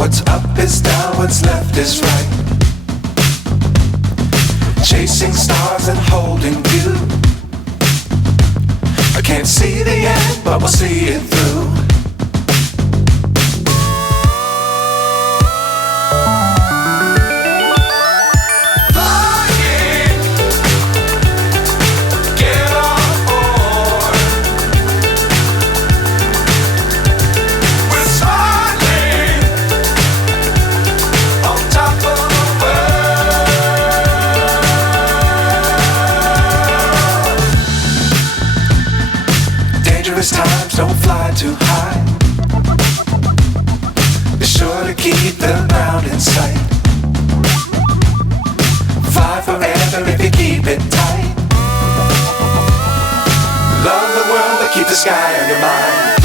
What's up is down, what's left is right. Chasing stars and holding you. I can't see the end, but we'll see it through. Dangerous times, don't fly too high. Be sure to keep the ground in sight. Fly forever if you keep it tight. Love the world, but keep the sky on your mind.